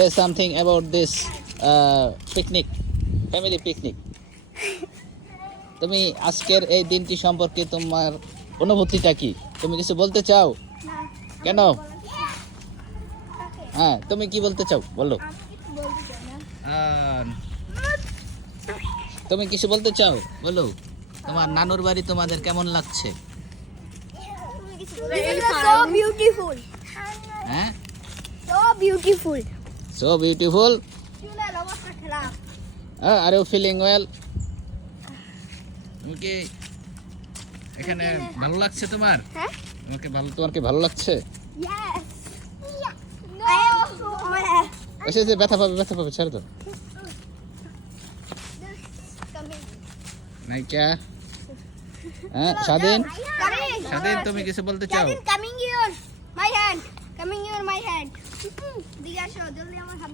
say something about this picnic, family picnic. তুমি আজকের এই দিনটি সম্পর্কে তোমার অনুভূতিটা কি? তুমি কিছু বলতে চাও? কেন? হ্যাঁ, তুমি কি বলতে চাও বলো। তুমি কিছু বলতে চাও বলো। তোমার নানুর বাড়ি তোমাদের কেমন লাগছে? So beautiful. হ্যাঁ, So beautiful. so beautiful. Are you feeling well? তুমি কি এখানে ভালো লাগছে তোমার? হ্যাঁ? তোমার কি ভালো লাগছে? Yes. No. I am so mad. এসে যে ব্যথা পাবে ছেড়ে দাও। নাইকা, হ্যাঁ স্বাধীন, স্বাধীন তুমি কিছু বলতে চাও? Coming here, my hand. Coming here, my hand. দিকে আসো, জলদি আমার হাত